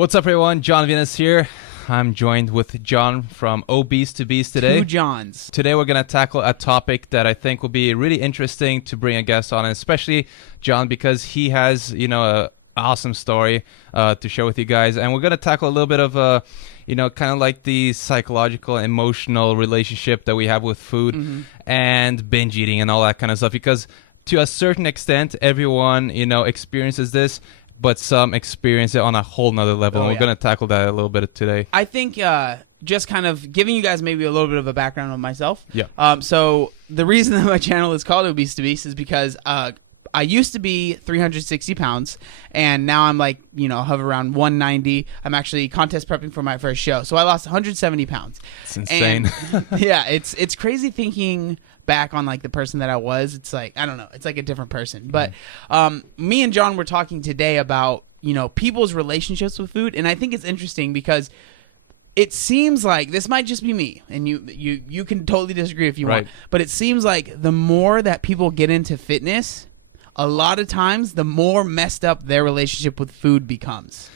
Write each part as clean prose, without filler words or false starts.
What's up, everyone? Jon Venus here. I'm joined with John from OBESE to Beast today. Two Johns. Today we're going to tackle a topic that I think will be really interesting to bring a guest on, and especially John because he has, a awesome story to share with you guys. And we're going to tackle a little bit of kind of like the psychological, emotional relationship that we have with food and binge eating and all that kind of stuff. Because to a certain extent, everyone, experiences this, but some experience it on a whole nother level. And we're going to tackle that a little bit today. I think just kind of giving you guys maybe a little bit of a background on myself. Yeah. So the reason that my channel is called Obese to Beast is because I used to be 360 pounds, and now I'm hover around 190. I'm actually contest prepping for my first show. So I lost 170 pounds. It's insane. And, yeah, it's crazy thinking back on the person that I was. It's like, I don't know, it's like a different person. But me and John were talking today about, people's relationships with food, and I think it's interesting because it seems like this might just be me, and you can totally disagree if you want, but it seems like the more that people get into fitness, a lot of times the more messed up their relationship with food becomes.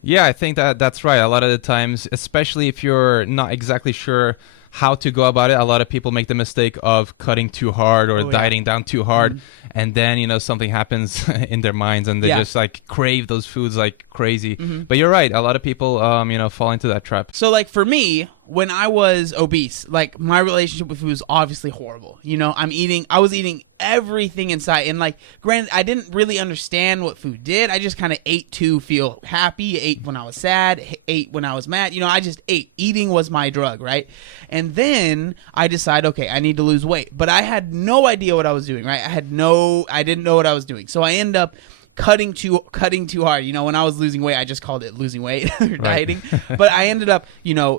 Yeah, I think that's right. A lot of the times, especially if you're not exactly sure how to go about it, a lot of people make the mistake of cutting too hard or dieting down too hard, and then something happens in their minds and they just crave those foods like crazy. But you're right, a lot of people fall into that trap. So for me, when I was obese, my relationship with food was obviously horrible. I was eating everything in sight, and granted, I didn't really understand what food did. I just kind of ate to feel happy, ate when I was sad, ate when I was mad. I just ate. Eating was my drug, right? And then I decided, okay, I need to lose weight, but I had no idea what I was doing, right? I didn't know what I was doing. So I ended up cutting too hard. When I was losing weight, I just called it losing weight or dieting. But I ended up,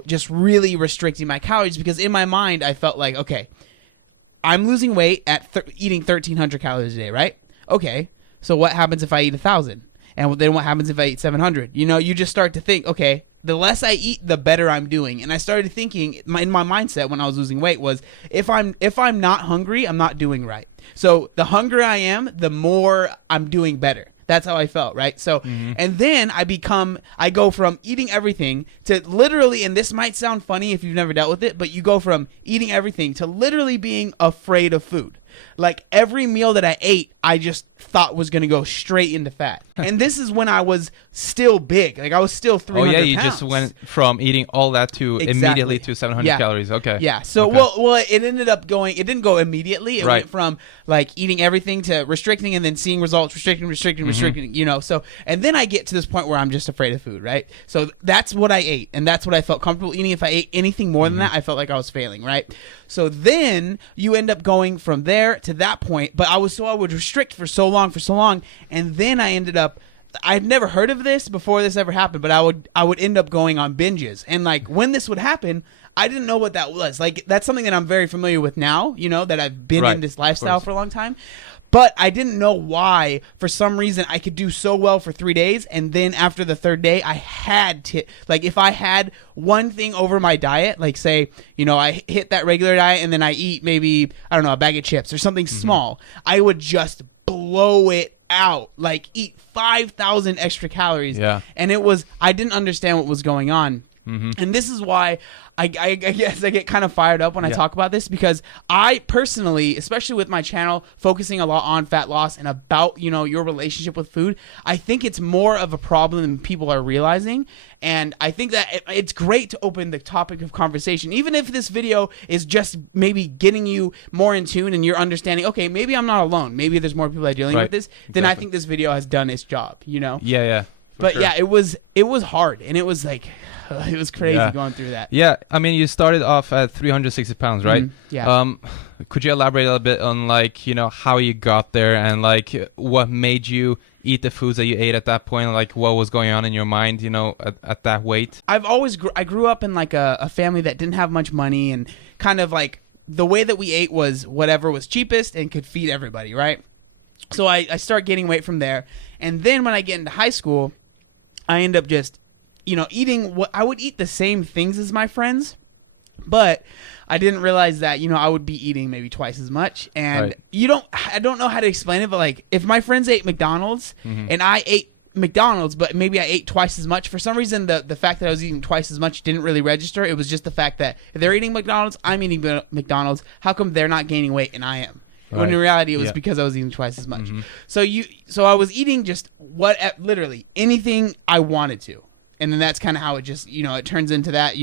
just really restricting my calories because in my mind, I felt like, okay, I'm losing weight at eating 1,300 calories a day, right? Okay, so what happens if I eat 1,000? And then what happens if I eat 700? You just start to think, okay, the less I eat, the better I'm doing. And I started thinking, in my mindset when I was losing weight was, if I'm not hungry, I'm not doing right. So the hungrier I am, the more I'm doing better. That's how I felt, right? So, and then I go from eating everything to literally, and this might sound funny if you've never dealt with it, but you go from eating everything to literally being afraid of food. Every meal that I ate, I just thought was going to go straight into fat. And this is when I was still big. I was still 300 pounds. Oh, yeah, you pounds. just went from eating all that to immediately to 700 calories. Okay. Yeah. So, well, it ended up going, it didn't go immediately. It went from eating everything to restricting and then seeing results, restricting. So, and then I get to this point where I'm just afraid of food, right? So that's what I ate. And that's what I felt comfortable eating. If I ate anything more than that, I felt like I was failing, right? So then you end up going from there to that point. But I would restrict for so long. And then I ended up, I'd never heard of this before this ever happened, but I would end up going on binges. And when this would happen, I didn't know what that was. That's something that I'm very familiar with now, that I've been in this lifestyle for a long time. But I didn't know why, for some reason, I could do so well for 3 days, and then after the third day, I had to, if I had one thing over my diet, say, I hit that regular diet, and then I eat maybe, I don't know, a bag of chips or something small, I would just blow it out, eat 5,000 extra calories. Yeah. And I didn't understand what was going on. And this is why I guess I get kind of fired up when I talk about this, because I personally, especially with my channel, focusing a lot on fat loss and about, your relationship with food, I think it's more of a problem than people are realizing. And I think that it's great to open the topic of conversation, even if this video is just maybe getting you more in tune and you're understanding, okay, maybe I'm not alone. Maybe there's more people that are dealing with this. Then I think this video has done its job, Yeah. But yeah, it was hard, and it was it was crazy going through that. Yeah, I mean, you started off at 360 pounds, right? Yeah. Could you elaborate a little bit on how you got there and what made you eat the foods that you ate at that point? What was going on in your mind, at that weight? I grew up in a family that didn't have much money, and kind of the way that we ate was whatever was cheapest and could feed everybody, right? So I start gaining weight from there, and then when I get into high school, I end up just, eating what I would eat the same things as my friends, but I didn't realize that, I would be eating maybe twice as much. And I don't know how to explain it, but if my friends ate McDonald's and I ate McDonald's, but maybe I ate twice as much. For some reason, the fact that I was eating twice as much didn't really register. It was just the fact that if they're eating McDonald's, I'm eating McDonald's. How come they're not gaining weight and I am? When in reality, it was because I was eating twice as much. So I was eating just literally anything I wanted to. And then that's kind of how it just, it turns into that,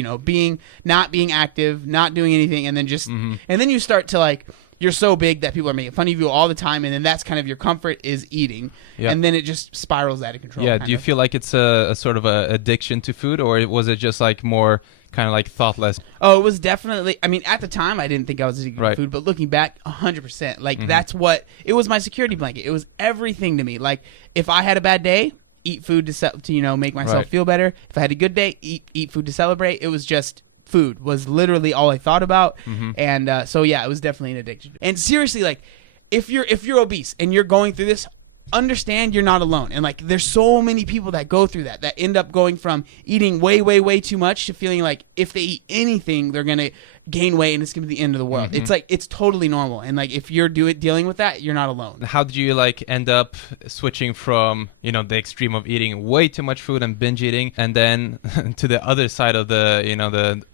not being active, not doing anything. And then just, and then you start to like, you're so big that people are making fun of you all the time. And then that's kind of your comfort is eating. Yeah. And then it just spirals out of control. Yeah. Do you feel like it's a sort of a addiction to food, or was it just like more kind of like thoughtless? Oh, it was definitely, I mean, at the time I didn't think I was eating food, but looking back 100%, like that's what, it was my security blanket. It was everything to me. Like if I had a bad day, eat food to make myself feel better. If I had a good day, eat food to celebrate. It was just food was literally all I thought about. And so yeah, it was definitely an addiction. And seriously, like if you're obese and you're going through this, understand you're not alone. And like there's so many people that go through that end up going from eating way too much to feeling like if they eat anything they're gonna gain weight and it's gonna be the end of the world. It's like it's totally normal, and like if you're dealing with that, you're not alone. How did you like end up switching from the extreme of eating way too much food and binge eating, and then to the other side of the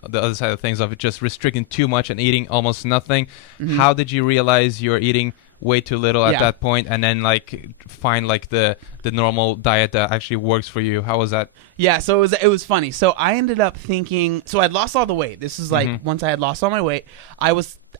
the other side of things of just restricting too much and eating almost nothing? How did you realize you're eating way too little at that point, and then like find like the normal diet that actually works for you? How was that? Yeah, so it was funny. So I ended up thinking, so I'd lost all the weight. This is like once I had lost all my weight, I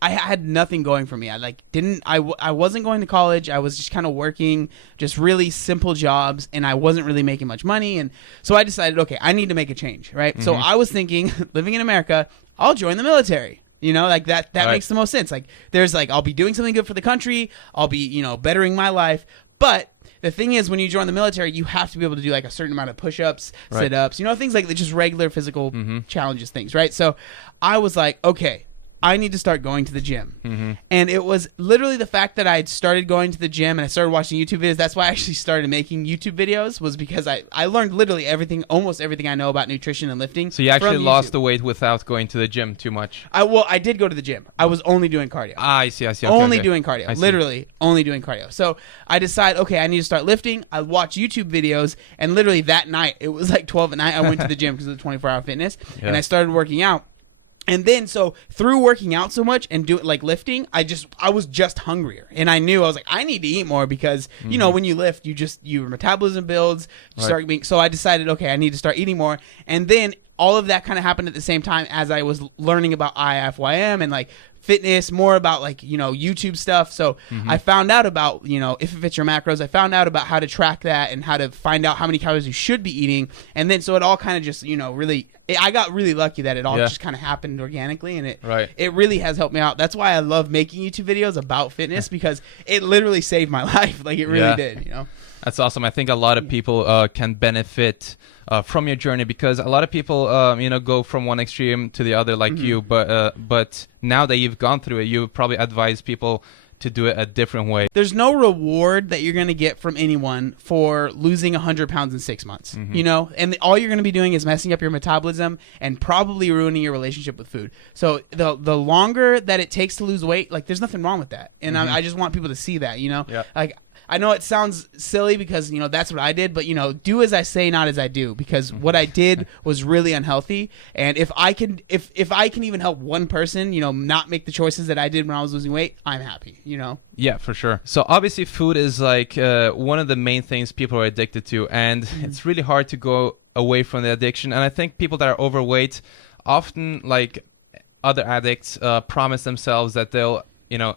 had nothing going for me. I wasn't going to college. I was just kind of working just really simple jobs, and I wasn't really making much money. And so I decided, okay, I need to make a change, right? So I was thinking, living in America, I'll join the military. Like that makes the most sense. Like there's like, I'll be doing something good for the country. I'll be, bettering my life. But the thing is, when you join the military, you have to be able to do like a certain amount of push-ups, sit-ups, things like that, just regular physical challenges things, right? So I was like, okay, I need to start going to the gym. And it was literally the fact that I had started going to the gym and I started watching YouTube videos. That's why I actually started making YouTube videos, was because I learned literally almost everything I know about nutrition and lifting. So you actually lost the weight without going to the gym too much? I did go to the gym. I was only doing cardio. I see. Only doing cardio. Literally only doing cardio. So I decided, okay, I need to start lifting. I watched YouTube videos, and literally that night, it was like 12 at night, I went to the gym because of the 24-hour fitness, and I started working out. And then, so through working out so much and doing like lifting, I was just hungrier, and I knew I was like, I need to eat more because when you lift, your metabolism builds, start being. So I decided, okay, I need to start eating more, and then all of that kind of happened at the same time as I was learning about IFYM and like fitness, more about like YouTube stuff. So I found out about if it fits your macros. I found out about how to track that and how to find out how many calories you should be eating, and then so it all kind of just really. I got really lucky that it all just kind of happened organically, and it really has helped me out. That's why I love making YouTube videos about fitness, because it literally saved my life. Like it really did, That's awesome. I think a lot of people can benefit from your journey, because a lot of people go from one extreme to the other like you, but now that you've gone through it, you probably advise people to do it a different way. There's no reward that you're going to get from anyone for losing 100 pounds in 6 months, and all you're going to be doing is messing up your metabolism and probably ruining your relationship with food. So the longer that it takes to lose weight, like there's nothing wrong with that. And I just want people to see that, like I know it sounds silly because, that's what I did, but, do as I say, not as I do, because what I did was really unhealthy. And if I can even help one person, not make the choices that I did when I was losing weight, I'm happy, Yeah, for sure. So obviously food is like one of the main things people are addicted to, and it's really hard to go away from the addiction. And I think people that are overweight often, like other addicts, promise themselves that they'll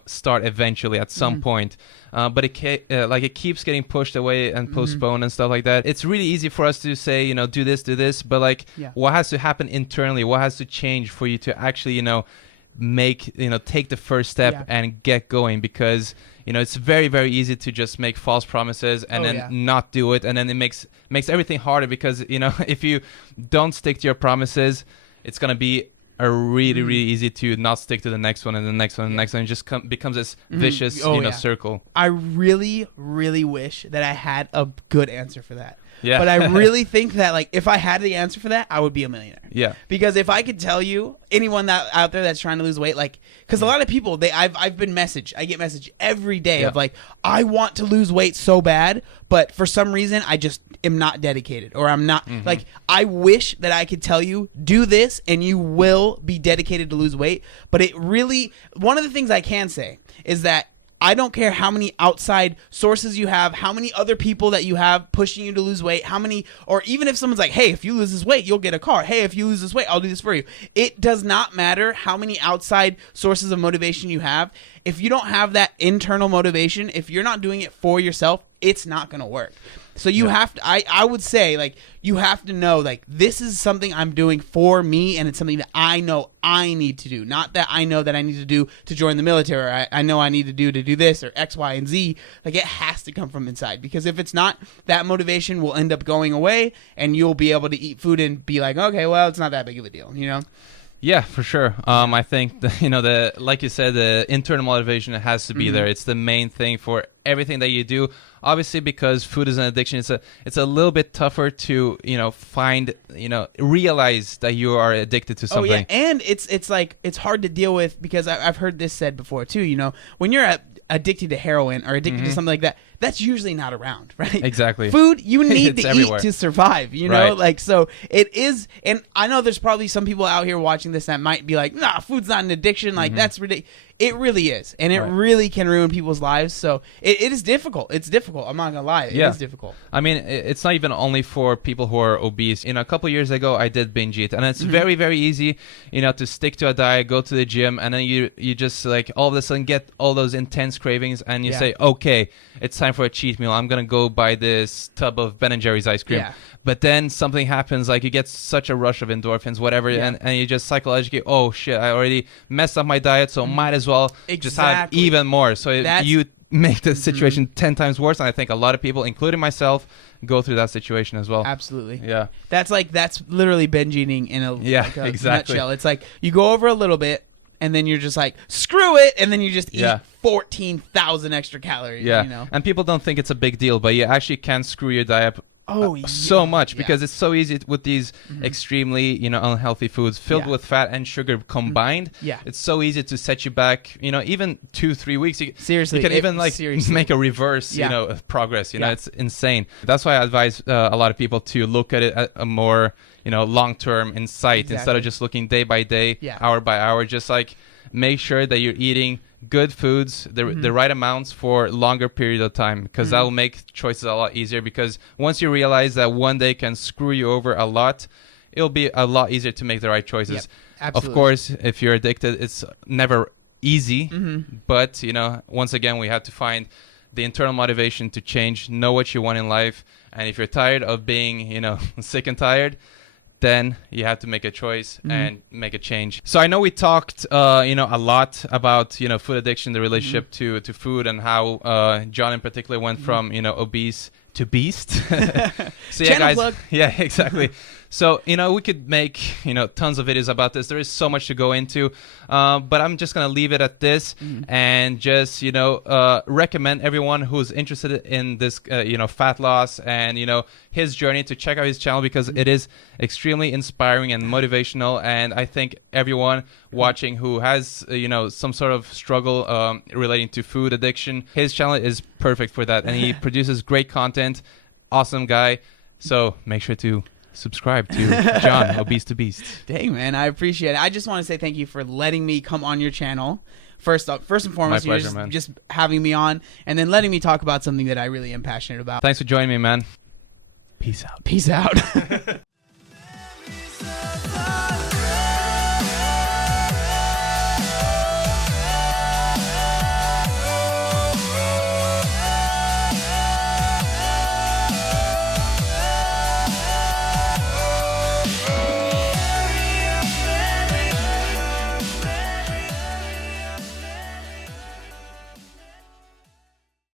start eventually at some point, but it keeps getting pushed away and postponed and stuff like that. It's really easy for us to say, do this, but like what has to happen internally? What has to change for you to actually take the first step and get going? Because it's very, very easy to just make false promises and not do it, and then it makes everything harder, because if you don't stick to your promises, it's gonna be really, really easy to not stick to the next one and the next one and the next one. It just becomes this vicious, circle. I really, really wish that I had a good answer for that. Yeah. But I really think that like if I had the answer for that, I would be a millionaire. Yeah. Because if I could tell you, anyone that out there that's trying to lose weight, like, because a lot of people, I've been messaged. I get messaged every day of like, I want to lose weight so bad, but for some reason I just am not dedicated, or I'm not like, I wish that I could tell you, do this and you will be dedicated to lose weight. But it really, one of the things I can say is that I don't care how many outside sources you have, how many other people that you have pushing you to lose weight, how many, or even if someone's like, hey, if you lose this weight, you'll get a car. Hey, if you lose this weight, I'll do this for you. It does not matter how many outside sources of motivation you have. If you don't have that internal motivation, if you're not doing it for yourself, it's not going to work. So you have to, I would say, like, you have to know, like, this is something I'm doing for me, and it's something that I know I need to do. Not that I know that I need to do to join the military, or I know I need to do this, or X, Y, and Z. Like, it has to come from inside. Because if it's not, that motivation will end up going away, and you'll be able to eat food and be like, okay, well, it's not that big of a deal, you know? Yeah, for sure. I think like you said, the internal motivation has to be there. It's the main thing for everything that you do. Obviously, because food is an addiction, it's a little bit tougher to find realize that you are addicted to something. Oh yeah, and it's like it's hard to deal with, because I've heard this said before too. When you're addicted to heroin or addicted to something like that, that's usually not around, right? Exactly. Food you need to everywhere. eat to survive, Right. like, so it is. And I know there's probably some people out here watching this that might be like, nah, food's not an addiction, like that's ridiculous. It really is, and it really can ruin people's lives. So it is difficult. It's difficult. I'm not gonna lie. It is difficult. I mean, it's not even only for people who are obese. A couple years ago, I did binge eat, and it's very, very easy, to stick to a diet, go to the gym, and then you just like all of a sudden get all those intense cravings, and you say, okay, it's time for a cheat meal. I'm gonna go buy this tub of Ben and Jerry's ice cream. Yeah. But then something happens, like you get such a rush of endorphins, whatever, and you just psychologically, oh shit, I already messed up my diet, so might as well just have even more. So you make the situation 10 times worse, and I think a lot of people, including myself, go through that situation as well. Absolutely. Yeah. That's literally binge eating in a exactly. nutshell. It's like you go over a little bit, and then you're just like, screw it, and then you just eat 14,000 extra calories. Yeah. And people don't think it's a big deal, but you actually can screw your diet up so much, because it's so easy with these extremely unhealthy foods filled with fat and sugar combined. It's so easy to set you back even 2-3 weeks. Seriously, you can even make a reverse progress. It's insane. That's why I advise a lot of people to look at it at a more long-term insight, instead of just looking day by day, hour by hour. Just like make sure that you're eating good foods, the right amounts for longer period of time, because that will make choices a lot easier. Because once you realize that one day can screw you over a lot, it'll be a lot easier to make the right choices. Absolutely. Of course, if you're addicted, it's never easy, but once again, we have to find the internal motivation to change, know what you want in life, and if you're tired of being sick and tired, then you have to make a choice and make a change. So I know we talked, a lot about, food addiction, the relationship to food, and how Jon in particular went from, obese to beast. So yeah, guys. Plug. Yeah, exactly. So, we could make, tons of videos about this. There is so much to go into, but I'm just going to leave it at this and just, recommend everyone who's interested in this, fat loss and, his journey to check out his channel, because it is extremely inspiring and motivational. And I think everyone watching who has, some sort of struggle relating to food addiction, his channel is perfect for that. And he produces great content. Awesome guy. So make sure to subscribe to Jon, Obese to Beast. Dang, man, I appreciate it. I just want to say thank you for letting me come on your channel. First and foremost, my pleasure, man. Just having me on, and then letting me talk about something that I really am passionate about. Thanks for joining me, man. Peace out. Peace out.